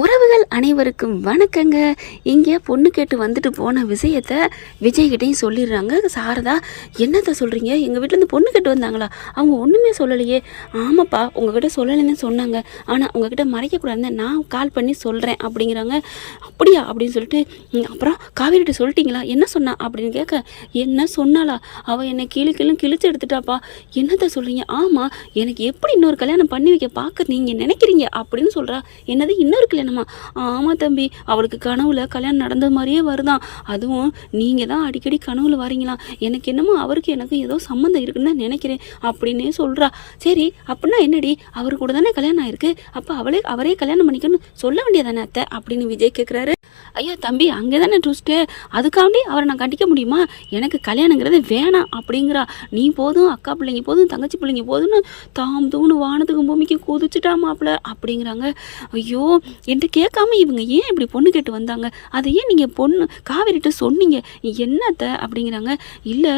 உறவுகள் அனைவருக்கும் வணக்கங்க. இங்கே பொண்ணு கேட்டு வந்துட்டு போன விஷயத்த விஜய்கிட்டையும் சொல்லிடுறாங்க சாரதா. என்னத்த சொல்கிறீங்க? எங்கள் வீட்டிலேருந்து பொண்ணு கேட்டு வந்தாங்களா? அவங்க ஒன்றுமே சொல்லலையே. ஆமாப்பா, உங்ககிட்ட சொல்லலைன்னு சொன்னாங்க, ஆனால் உங்ககிட்ட மறைக்கக்கூடாதுன்னு நான் கால் பண்ணி சொல்கிறேன் அப்படிங்கிறாங்க. அப்படியா அப்படின்னு சொல்லிட்டு, அப்புறம் காவேரிட்ட சொல்லிட்டீங்களா? என்ன சொன்னா அப்படின்னு கேட்க, என்ன சொன்னாலா? அவள் என்னை கிழிச்சு எடுத்துட்டாப்பா. என்னத்த சொல்கிறீங்க? ஆமாம், எனக்கு எப்படி இன்னொரு கல்யாணம் பண்ணி வைக்க பார்க்க நீங்கள் நினைக்கிறீங்க அப்படின்னு சொல்கிறா. என்னது இன்னொரு கல்யாணமா? ஆமாம் தம்பி, அவளுக்கு கனவுல கல்யாணம் நடந்த மாதிரியே வருதான். அதுவும் நீங்கள் தான் அடிக்கடி கனவுல வரீங்களாம். எனக்கு என்னமோ அவருக்கு எனக்கு ஏதோ சம்மந்தம் இருக்குன்னு தான் நினைக்கிறேன் அப்படின்னே சொல்கிறா. சரி, அப்படின்னா என்னடி, அவரு கூட தானே கல்யாணம் ஆயிருக்கு, அப்போ அவரே கல்யாணம் பண்ணிக்கணும்னு சொல்ல வேண்டியதானே அத்தை அப்படின்னு விஜய் கேட்குறாரு. ஐயோ தம்பி, அங்கே தானே ட்விஸ்ட்டு. அதுக்காண்டி அவரை நான் கண்டிக்க முடியுமா? எனக்கு கல்யாணங்கிறது வேணாம் அப்படிங்கிறா. நீ போதும், அக்கா பிள்ளைங்க போதும், தங்கச்சி பிள்ளைங்க போதும்னு தாம் தூணு வானத்துக்கு பூமிக்கு குதிச்சுட்டா மாப்பிள்ள அப்படிங்கிறாங்க. ஐயோ, என்கிட்ட கேட்காம இவங்க ஏன் இப்படி பொண்ணு கேட்டு வந்தாங்க? அதை ஏன் நீங்கள் பொண்ணு காவேரிட்ட சொன்னீங்க? என்னத்த அப்படிங்கிறாங்க. இல்லை,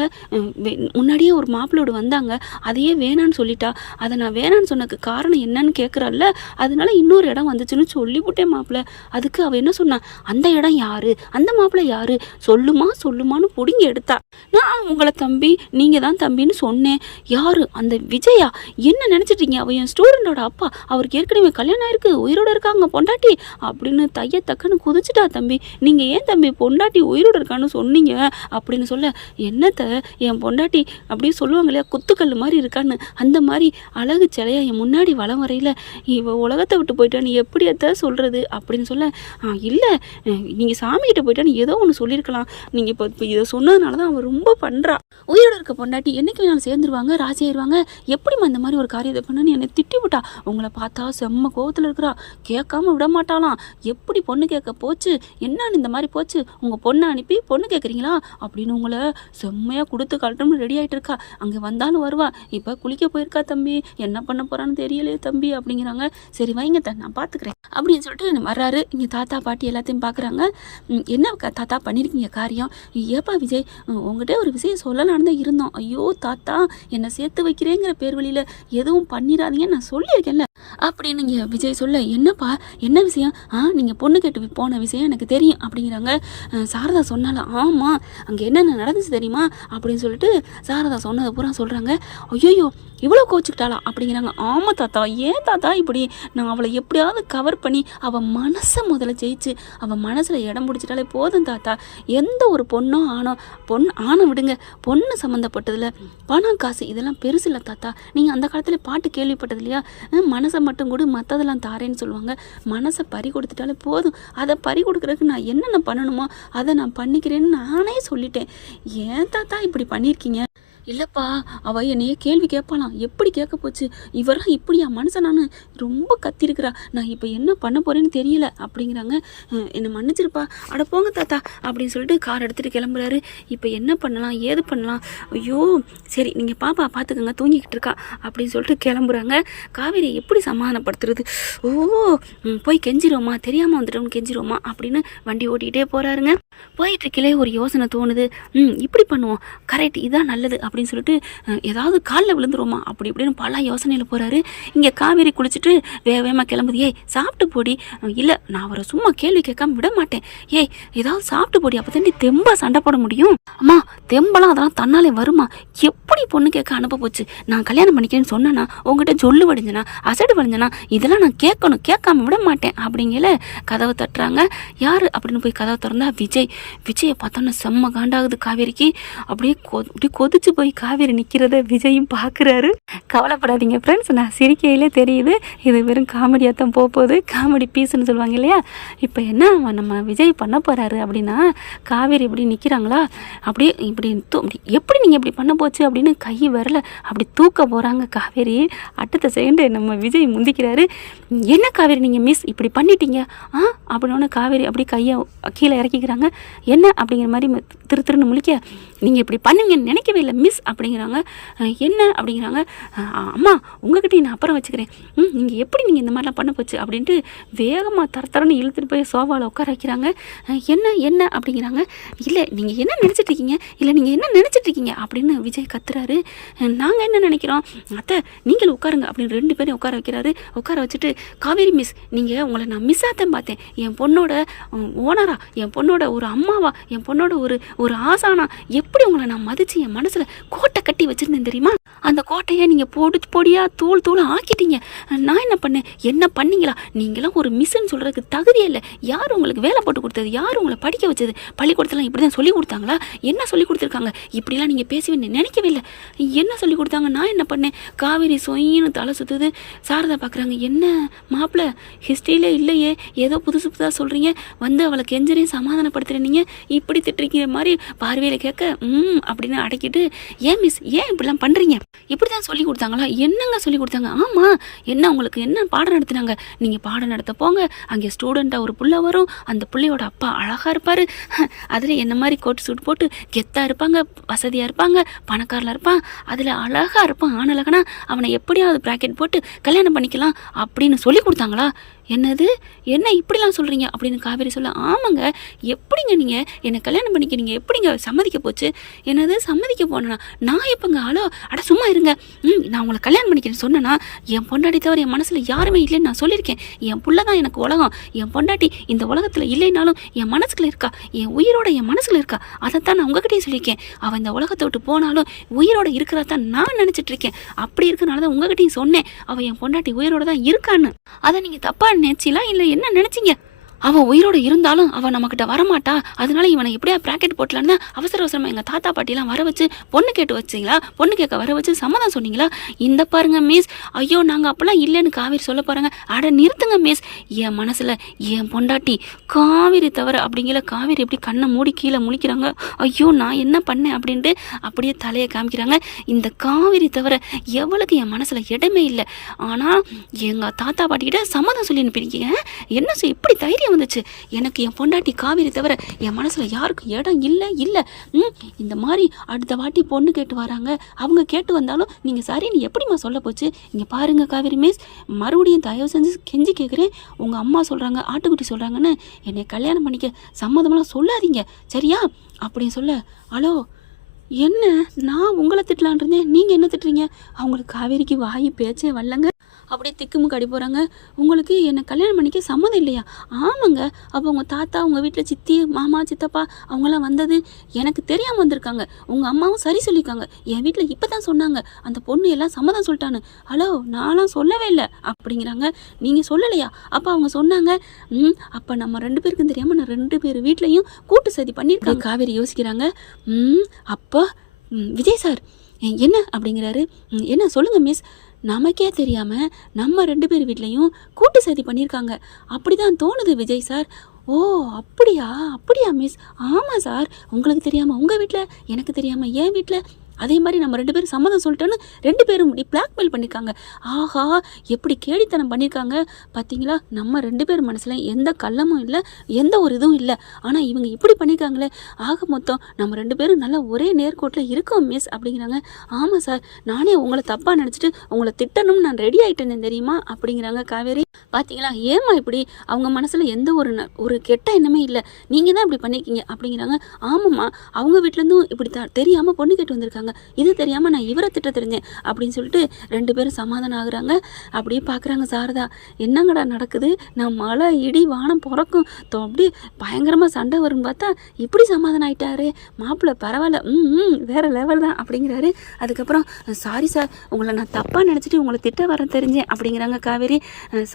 முன்னாடியே ஒரு மாப்பிள்ளோடு வந்தாங்க, அதையே வேணான்னு சொல்லிட்டா. அதை நான் வேணான்னு சொன்னதுக்கு காரணம் என்னன்னு கேட்குறாள்ல, அதனால இன்னொரு இடம் வந்துச்சுன்னு சொல்லிவிட்டேன் மாப்பிள்ள. அதுக்கு அவள் என்ன சொன்னா, அந்த இடம் யாரு, அந்த மாப்பிள்ளை யாரு, சொல்லுமான்னு பிடிங்கி எடுத்தா. நான் உங்களை தம்பி, நீங்கள் தான் தம்பின்னு சொன்னேன். யாரு? அந்த விஜயா? என்ன நினச்சிட்டீங்க? அவள் என் ஸ்டூடெண்டோட அப்பா. அவருக்கு ஏற்கனவே கல்யாணம் ஆயிருக்கு, உயிரோடு இருக்காங்க பொண்டாட்டி அப்படின்னு தக்குன்னு குதிச்சுட்டா தம்பி. நீங்கள் ஏன் தம்பி பொண்டாட்டி உயிரோடு இருக்கான்னு சொன்னீங்க அப்படின்னு சொல்ல, என்னத்த என் பொண்டாட்டி அப்படியே சொல்லுவாங்க இல்லையா, குத்துக்கல் மாதிரி இருக்கான்னு, அந்த மாதிரி அழகு சிலையா என் முன்னாடி வளம் வரையில் இவ உலகத்தை விட்டு போயிட்டான்னு எப்படி எத்த சொல்கிறது அப்படின்னு சொல்ல, இல்லை நீங்கள் சாமிகிட்ட போயிட்டான்னு ஏதோ ஒன்று சொல்லியிருக்கலாம். நீங்கள் இப்போ இதை சொன்னதுனால தான் அவன் ரொம்ப பண்ணுறா. உயிரோடு இருக்க பொண்டாட்டி என்னைக்கு வேணாலும் சேர்ந்துருவாங்க, ராசி ஆயிடுவாங்க. எப்படிமா இந்த மாதிரி ஒரு காரியத்தை பண்ணுன்னு என்னை திட்டி விட்டா. உங்களை பார்த்தா செம்ம கோவத்தில் இருக்கிறா, கேட்காம விட மாட்டாலாம். எப்படி பொண்ணு கேட்க போச்சு, என்னன்னு இந்த மாதிரி போச்சு, உங்கள் பொண்ணை அனுப்பி பொண்ணு கேட்குறீங்களா அப்படின்னு உங்களை செம்மையாக கொடுத்து கழட்டம்னு ரெடி ஆகிட்டு இருக்கா. அங்கே வந்தாலும் வருவா. இப்போ குளிக்க போயிருக்கா தம்பி, என்ன பண்ண போகிறான்னு தெரியலையே தம்பி அப்படிங்கிறாங்க. சரி வைங்க நான் பார்த்துக்கிறேன் அப்படின்னு சொல்லிட்டு வர்றாரு. இங்கே தாத்தா பாட்டி எல்லாத்தையும் பார்க்குறாங்க. என்ன தாத்தா பண்ணியிருக்கீங்க காரியம்? ஏப்பா விஜய், உங்கள்கிட்ட ஒரு விஷயம் சொல்லலான்னு தான் இருந்தோம். ஐயோ தாத்தா, என்னை சேர்த்து வைக்கிறேங்கிற பேர் வழியில் எதுவும் பண்ணிடாதீங்க நான் சொல்லியிருக்கேன்ல அப்படின்னு இங்கே விஜய் சொல்ல, என்னப்பா என்ன விஷயம்? நீங்கள் பொண்ணு கேட்டு போன விஷயம் எனக்கு தெரியும் அப்படிங்கிறாங்க. சாரதா சொன்னாலும், ஆமாம் அங்கே என்னென்ன நடந்துச்சு தெரியுமா அப்படின்னு சொல்லிட்டு சாரதா சொன்னதை பூரா சொல்கிறாங்க. ஐயோ, இவ்வளோ கோச்சிக்கிட்டாளா அப்படிங்கிறாங்க. ஆமாம் தாத்தா, ஏன் தாத்தா இப்படி? நான் அவளை எப்படியாவது கவர் பண்ணி அவள் மனசை முதல்ல ஜெயிச்சு அவள் மனசில் இடம் பிடிச்சிட்டாலே போதும் தாத்தா. எந்த ஒரு பொண்ணோ ஆணை விடுங்க, பொண்ணு சம்மந்தப்பட்டதில் பணம் காசு இதெல்லாம் பெருசு இல்லை தாத்தா. நீங்கள் அந்த காலத்தில் பாட்டு கேள்விப்பட்டது இல்லையா, மனசை மட்டும் கூட மற்றதெல்லாம் தாரேன்னு சொல்லுவாங்க. மனசை பறி கொடுத்துட்டாலே போதும். அதை பறி கொடுக்குறதுக்கு நான் என்னென்ன பண்ணணுமோ அதை நான் பண்ணிக்கிறேன்னு நானே சொல்லிட்டேன். ஏன் தாத்தா இப்படி பண்ணியிருக்கீங்க? இல்லைப்பா, அவள் என்னையே கேள்வி கேட்பாளாம். எப்படி கேட்க போச்சு, இவரெல்லாம் இப்படியா மனுஷனானு ரொம்ப கத்திருக்கிறா. நான் இப்போ என்ன பண்ண போகிறேன்னு தெரியல அப்படிங்கிறாங்க. என்னை மன்னிச்சிருப்பா. அட போங்க தாத்தா அப்படின்னு சொல்லிட்டு கார் எடுத்துகிட்டு கிளம்புறாரு. இப்போ என்ன பண்ணலாம், ஏது பண்ணலாம்? ஐயோ சரி, நீங்கள் பாப்பா பார்த்துக்கோங்க, தூங்கிக்கிட்டு இருக்கா அப்படின்னு சொல்லிட்டு கிளம்புறாங்க. காவேரி எப்படி சமாதானப்படுத்துறது? போய் கெஞ்சிரோமா, தெரியாமல் வந்துட்டோம்னு கெஞ்சிரோமா அப்படின்னு வண்டி ஓட்டிக்கிட்டே போகிறாருங்க. போயிட்டுருக்கிலே ஒரு யோசனை தோணுது. இப்படி பண்ணுவோம், கரெக்ட், இதான் நல்லது அப்படின்னு சொல்லிட்டு ஏதாவது காலில் விழுந்துருவோமா அப்படி இப்படின்னு பல யோசனையில் போகிறாரு. இங்கே காவேரி குளிச்சுட்டு வேகமாக கிளம்புது. ஏய் சாப்பிட்டு போடி. இல்லை, நான் அவரை சும்மா கேள்வி கேட்காம விட மாட்டேன். ஏய் ஏதாவது சாப்பிட்டு போடி, அப்போ தாண்டி தெம்பா சண்டை போட முடியும். அம்மா தெம்பலாம் அதெல்லாம் தன்னாலே வருமா? எப்படி பொண்ணு கேட்க அனுப்ப போச்சு? நான் கல்யாணம் பண்ணிக்கிறேன்னு சொன்னேன்னா, உங்ககிட்ட ஜொல்லு வடிஞ்சனா அசடு வடிஞ்சனா இதெல்லாம் நான் கேட்காம விட மாட்டேன் அப்படிங்கல கதவை தட்டுறாங்க. யார் அப்படின்னு போய் கதவை திறந்தா விஜயை பார்த்தோன்னா செம்ம காண்டாகுது காவேரிக்கு. அப்படியே கொதிச்சு போய் காவேரி நிற்கிறத விஜயும் பார்க்குறாரு. கவலைப்படாதீங்க ஃப்ரெண்ட்ஸ், நான் சிரிக்கையிலே தெரியுது இது வெறும் காமெடியாக தான் போகுது. காமெடி பீஸ்ன்னு சொல்லுவாங்க இல்லையா. இப்போ என்ன நம்ம விஜய் பண்ண போகிறாரு அப்படின்னா, காவேரி இப்படி நிற்கிறாங்களா, அப்படியே இப்படி எப்படி நீங்கள் இப்படி பண்ண போச்சு அப்படின்னு கை வரல அப்படி தூக்க போகிறாங்க காவேரி. அடுத்த செகண்டு நம்ம விஜய் முந்திக்கிறாரு. என்ன காவேரி நீங்கள் மிஸ் இப்படி பண்ணிட்டீங்க அப்படின்னு காவேரி அப்படி கையை கீழே இறக்கிக்கிறாங்க. என்ன அப்படிங்கிற மாதிரி திருன்னு முழிக்க, நீங்கள் இப்படி பண்ணுவீங்கன்னு நினைக்கவே இல்லை மிஸ் மிஸ் அப்படிங்கிறாங்க. என்ன அப்படிங்கிறாங்க. அம்மா உங்ககிட்ட நான் அப்புறம் வச்சுக்கிறேன். நீங்கள் எப்படி நீங்கள் இந்த மாதிரிலாம் பண்ண போச்சு அப்படின்ட்டு வேகமாக தரன்னு இழுத்துட்டு போய் சோஃபாவில் உட்கார வைக்கிறாங்க. என்ன என்ன அப்படிங்கிறாங்க. இல்லை நீங்கள் என்ன நினச்சிட்ருக்கீங்க, இல்லை நீங்கள் என்ன நினச்சிட்ருக்கீங்க அப்படின்னு விஜய் கத்துறாரு. நாங்கள் என்ன நினைக்கிறோம், அத்தை நீங்கள் உட்காருங்க அப்படின்னு 2 பேரையும் உட்கார வைக்கிறாரு. உட்கார வச்சுட்டு, காவேரி மிஸ் நீங்கள் உங்களை நான் மிஸ்ஸாக தான் பார்த்தேன். என் பொண்ணோட ஓனரா, என் பொண்ணோட ஒரு அம்மாவா, என் பொண்ணோட ஒரு ஆசானா எப்படி உங்களை நான் மதித்து என் மனசில் கோட்டை கட்டி வச்சுருந்தேன் தெரியுமா? அந்த கோட்டையை நீங்கள் பொடியாக தூள் ஆக்கிட்டீங்க. நான் என்ன பண்ணேன், என்ன பண்ணீங்களா? நீங்களாம் ஒரு மிஸ்ன்னு சொல்கிறதுக்கு தகுதியே இல்லை. யார் உங்களுக்கு வேலை போட்டு கொடுத்தது, யார் உங்களை படிக்க வச்சது? பள்ளிக்கூடத்தெல்லாம் இப்படி தான் சொல்லி கொடுத்தாங்களா? என்ன சொல்லி கொடுத்துருக்காங்க? இப்படிலாம் நீங்கள் பேசுவேன்னு நினைக்கவே இல்லை. என்ன சொல்லி கொடுத்தாங்க? நான் என்ன பண்ணேன்? காவேரி சொயின்னு தலை சுற்றுது. சாரதா பார்க்குறாங்க. என்ன மாப்பிள்ளை ஹிஸ்ட்ரியிலே இல்லையே, ஏதோ புதுசாக சொல்கிறீங்க, வந்து அவளை கெஞ்சரையும் சமாதானப்படுத்துகிறேன், நீங்கள் இப்படி திட்டுறீங்கிற மாதிரி பார்வையில் கேட்க அப்படின்னு அடக்கிட்டு, ஏன் மிஸ் ஏன் இப்படிலாம் பண்ணுறீங்க? இப்படி தான் சொல்லி கொடுத்தாங்களா? என்னங்க சொல்லி கொடுத்தாங்க? ஆமாம், என்ன உங்களுக்கு என்ன பாடம் நடத்துனாங்க? நீங்கள் பாடம் நடத்த போங்க, அங்கே ஸ்டூடெண்ட்டாக ஒரு புள்ள வரும், அந்த பிள்ளையோட அப்பா அழகாக இருப்பார், அதில் என்ன மாதிரி கோட் சூட் போட்டு கெத்தாக இருப்பாங்க, வசதியாக இருப்பாங்க, பணக்காரில் இருப்பான், அதில் அழகாக இருப்பான், ஆணழகனா அவனை எப்படியாவது ப்ராக்கெட் போட்டு கல்யாணம் பண்ணிக்கலாம் அப்படின்னு சொல்லி கொடுத்தாங்களா? என்னது, என்ன இப்படிலாம் சொல்கிறீங்க அப்படின்னு காவேரி சொல்ல, ஆமாங்க, எப்படிங்க நீங்கள் என்னை கல்யாணம் பண்ணிக்க நீங்கள் எப்படிங்க சம்மதிக்க போச்சு? என்னது சம்மதிக்க போனேன்னா நான் எப்போங்க? அட சும்மா இருங்க. நான் உங்களை கல்யாணம் பண்ணிக்கிறேன்னு சொன்னேன்னா என் பொண்டாட்டி தவிர என் மனசில் யாருமே இல்லைன்னு நான் சொல்லியிருக்கேன். என் புள்ள தான் எனக்கு உலகம். என் பொண்டாட்டி இந்த உலகத்தில் இல்லைனாலும் என் மனசுக்குள்ள இருக்கா, என் உயிரோட என் மனசுல இருக்கா. அதைத்தான் நான் உங்ககிட்டயே சொல்லியிருக்கேன். அவன் இந்த உலகத்தை விட்டு போனாலும் உயிரோட இருக்கிறதான் நான் நினச்சிட்டு இருக்கேன். அப்படி இருக்கனால தான் உங்ககிட்டையும் சொன்னேன், அவன் என் பொண்டாட்டி உயிரோட தான் இருக்கான்னு. அதை நீங்கள் தப்பா நினைச்சிங்களா, இல்லை என்ன நினைச்சீங்க? அவன் உயிரோடு இருந்தாலும் அவன் நம்மக்கிட்ட வரமாட்டா, அதனால இவனை எப்படியா ப்ராக்கெட் போட்டலான்னு அவசரமாக எங்கள் தாத்தா பாட்டிலாம் வர வச்சு பொண்ணு கேட்டு வச்சிங்களா, பொண்ணு கேட்க வர வச்சு சம்மதம் சொன்னீங்களா? இந்த பாருங்க மிஸ், ஐயோ நாங்கள் அப்போல்லாம் இல்லைன்னு காவேரி சொல்ல பாருங்க. அட நிறுத்துங்க மிஸ், என் மனசில் என் பொண்டாட்டி காவேரி தவிர அப்படிங்கிற காவேரி எப்படி கண்ணை மூடி கீழே முழிக்கிறாங்க. ஐயோ நான் என்ன பண்ணேன் அப்படின்ட்டு அப்படியே தலையை காமிக்கிறாங்க. இந்த காவேரி தவிர எவ்வளவுக்கு என் மனசில் இடமே இல்லை. ஆனால் எங்கள் தாத்தா பாட்டிக்கிட்ட சம்மதம் சொல்லி அனுப்பியிருக்கீங்க. என்ன இப்படி தைரியம் வந்துச்சு? எனக்கு என் பொண்டாட்டி காவேரி தவிர என் மனசில் யாருக்கும் இடம் இல்லை. இந்த மாதிரி அடுத்த வாட்டி பொண்ணு கேட்டு வராங்க, அவங்க கேட்டு வந்தாலும் நீங்கள் சரி நீ எப்படிம்மா சொல்ல போச்சு? இங்கே பாருங்கள் காவேரி மிஸ், மறுபடியும் தயவு செஞ்சு கெஞ்சி கேட்குறேன், உங்கள் அம்மா சொல்கிறாங்க, ஆட்டுக்குட்டி சொல்கிறாங்கன்னு என்னை கல்யாணம் பண்ணிக்க சம்மதமெல்லாம் சொல்லாதீங்க சரியா அப்படின்னு சொல்ல, ஹலோ என்ன நான் உங்களை திட்டலான் இருந்தேன், நீங்கள் என்ன திட்டுறீங்க? அவங்களுக்கு காவேரிக்கு வாய் பேச்சே வரலங்க. அப்படியே திக்குமுக்கு அடி போகிறாங்க. உங்களுக்கு என்னை கல்யாணம் பண்ணிக்க சம்மதம் இல்லையா? ஆமாங்க, அப்போ உங்கள் தாத்தா உங்கள் வீட்டில் சித்தி மாமா சித்தப்பா அவங்களாம் வந்தது எனக்கு தெரியாமல் வந்திருக்காங்க. உங்கள் அம்மாவும் சரி சொல்லியிருக்காங்க. என் வீட்டில் இப்போ தான் சொன்னாங்க அந்த பொண்ணு எல்லாம் சம்மதம் சொல்லிட்டான்னு. ஹலோ நான்லாம் சொல்லவே இல்லை அப்படிங்கிறாங்க. நீங்கள் சொல்லலையா? அப்போ அவங்க சொன்னாங்க. அப்போ நம்ம 2 பேருக்கும் தெரியாமல் நான் 2 பேர் வீட்லேயும் கூட்டு சதி பண்ணியிருக்காங்க. காவேரி யோசிக்கிறாங்க. அப்போ விஜய் சார் என்ன அப்படிங்கிறாரு. என்ன சொல்லுங்கள் மிஸ், நமக்கே தெரியாமல் நம்ம 2 பேர் வீட்லேயும் கூட்டு சதி பண்ணியிருக்காங்க அப்படி தான் தோணுது விஜய் சார். ஓ அப்படியா மிஸ்? ஆமாம் சார், உங்களுக்கு தெரியாமல் உங்கள் வீட்டில், எனக்கு தெரியாமல் என் வீட்டில், அதே மாதிரி நம்ம 2 பேரும் சம்மதம் சொல்லிட்டோன்னு 2 பேரும் பிளாக்மெயில் பண்ணியிருக்காங்க. ஆஹா எப்படி கேடித்தனம் பண்ணியிருக்காங்க பார்த்தீங்களா? நம்ம 2 பேர் மனசில் எந்த கள்ளமும் இல்லை, எந்த ஒரு இதுவும் இல்லை. ஆனால் இவங்க இப்படி பண்ணியிருக்காங்களே, ஆக மொத்தம் நம்ம 2 பேரும் நல்லா ஒரே நேர்கோட்டில் இருக்கோம் மிஸ் அப்படிங்கிறாங்க. ஆமாம் சார், நானே உங்களை தப்பாக நினச்சிட்டு உங்களை திட்டணும்னு நான் ரெடி ஆகிட்டேன் தெரியுமா அப்படிங்கிறாங்க காவேரி. பார்த்தீங்களா ஏமா இப்படி, அவங்க மனசில் எந்த ஒரு கெட்ட எண்ணமே இல்லை, நீங்கள் தான் இப்படி பண்ணியிருக்கீங்க அப்படிங்கிறாங்க. ஆமாம்மா, அவங்க வீட்டிலேருந்தும் இப்படி தெரியாமல் பொண்ணு கேட்டு வந்திருக்காங்க, இது தெரியாமல் நான் இவரை திட்ட தெரிஞ்சேன் அப்படின்னு சொல்லிட்டு 2 பேரும் சமாதானம் ஆகுறாங்க. அப்படியே பார்க்குறாங்க சாரதா, என்னங்கடா நடக்குது? நான் மழை இடி வானம் பிறக்கும் அப்படி பயங்கரமாக சண்டை வரும்னு பார்த்தா இப்படி சமாதானம் ஆகிட்டாரு மாப்பிள்ளை, பரவாயில்ல, வேறு லெவல் தான் அப்படிங்கிறாரு. அதுக்கப்புறம் சாரி சார், உங்களை நான் தப்பாக நினச்சிட்டு உங்களை திட்ட வர தெரிஞ்சேன் அப்படிங்கிறாங்க காவேரி.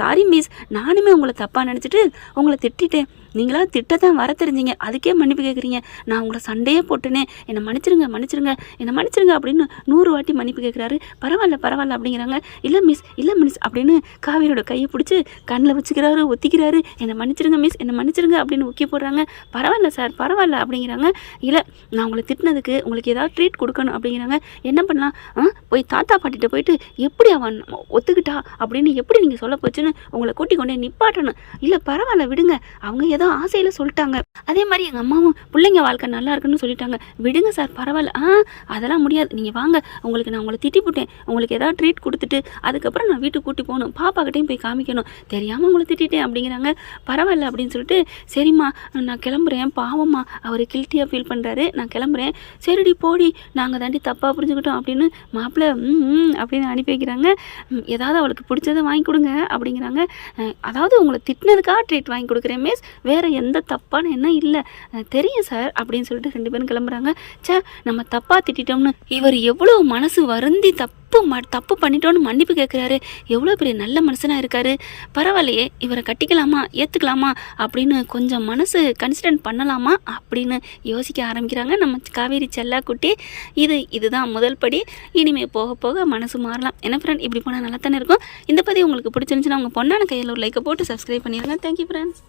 சாரி மிஸ், நானுமே உங்களை தப்பாக நினச்சிட்டு உங்களை திட்டேன், நீங்களா திட்டத்தான் வர தெரிஞ்சிங்க, அதுக்கே மன்னிப்பு கேட்குறீங்க. நான் உங்களை சண்டையே போட்டுனே, என்னை மன்னிச்சிருங்க அப்படின்னு 100 வாட்டி மன்னிப்பு கேட்குறாரு. பரவாயில்ல அப்படிங்கிறாங்க. இல்லை மிஸ் அப்படின்னு காவேரியோட கையை பிடிச்சி கண்ணில் வச்சுக்கிறாரு, ஒத்திக்கிறாரு. என்னை மன்னிச்சிருங்க அப்படின்னு ஊக்கி போடுறாங்க. பரவாயில்ல சார் பரவாயில்ல அப்படிங்கிறாங்க. இல்லை நான் உங்களை திட்டினதுக்கு உங்களுக்கு ஏதாவது ட்ரீட் கொடுக்கணும் அப்படிங்கிறாங்க. என்ன பண்ணலாம்? போய் தாத்தா பாட்டிகிட்ட போயிட்டு எப்படி அவன் ஒத்துக்கிட்டா அப்படின்னு எப்படி நீங்கள் சொல்ல போச்சுன்னு உங்களை கூட்டி கொண்டே நிப்பாட்டணும். இல்லை பரவாயில்ல விடுங்க, அவங்க ஏதோ ஆசையில் சொல்லிட்டாங்க, அதே மாதிரி எங்கள் அம்மாவும் பிள்ளைங்க வாழ்க்கை நல்லா இருக்குன்னு சொல்லிட்டாங்க, விடுங்க சார் பரவாயில்ல. அதெல்லாம் அதெல்லாம் முடியாது, நீங்கள் வாங்க, உங்களுக்கு நான் உங்களை திட்டி போட்டேன், உங்களுக்கு ஏதாவது ட்ரீட் கொடுத்துட்டு அதுக்கப்புறம் நான் வீட்டுக்கு கூட்டி போகணும், பாப்பாக்கிட்டையும் போய் காமிக்கணும், தெரியாமல் உங்களை திட்டிட்டேன் அப்படிங்கிறாங்க. பரவாயில்ல அப்படின்னு சொல்லிட்டு, சரிம்மா நான் கிளம்புறேன், பாவம்மா அவர் கில்ட்டியாக ஃபீல் பண்ணுறாரு, நான் கிளம்புறேன், சரிடி போடி, நாங்கள் தாண்டி தப்பாக புரிஞ்சுக்கிட்டோம் அப்படின்னு மாப்பிள்ளை அப்படின்னு அனுப்பி வைக்கிறாங்க. ஏதாவது அவளுக்கு பிடிச்சதை வாங்கி கொடுங்க அப்படிங்கிறாங்க. அதாவது உங்களை திட்டினதுக்காக ட்ரீட் வாங்கி கொடுக்குறேன் மிஸ், வேறு எந்த தப்பான எண்ணம் இல்லை, தெரியும் சார் அப்படின்னு சொல்லிட்டு 2 பேரும் கிளம்புறாங்க. சே, நம்ம தப்பாக திட்டோம்னு இவர் எவ்வளோ மனசு வருந்தி தப்பு பண்ணிட்டோன்னு மன்னிப்பு கேட்குறாரு, எவ்வளோ பெரிய நல்ல மனுஷனாக இருக்காரு, பரவாயில்லையே, இவரை கட்டிக்கலாமா ஏற்றுக்கலாமா அப்படின்னு கொஞ்சம் மனசு கன்சிடர் பண்ணலாமா அப்படின்னு யோசிக்க ஆரம்பிக்கிறாங்க நம்ம காவேரி செல்லா குட்டி. இதுதான் முதல் படி. இனிமேல் போக போக மனசு மாறலாம். என்ன ஃப்ரெண்ட், இப்படி போனால் நல்லா தானே இருக்கும். இந்த பதிவு உங்களுக்கு பிடிச்சிருந்துச்சுன்னா உங்கள் பொண்ணான கையில் ஒரு லைக்கை போட்டு சப்ஸ்கிரைப் பண்ணிடுங்க. Thank you friends.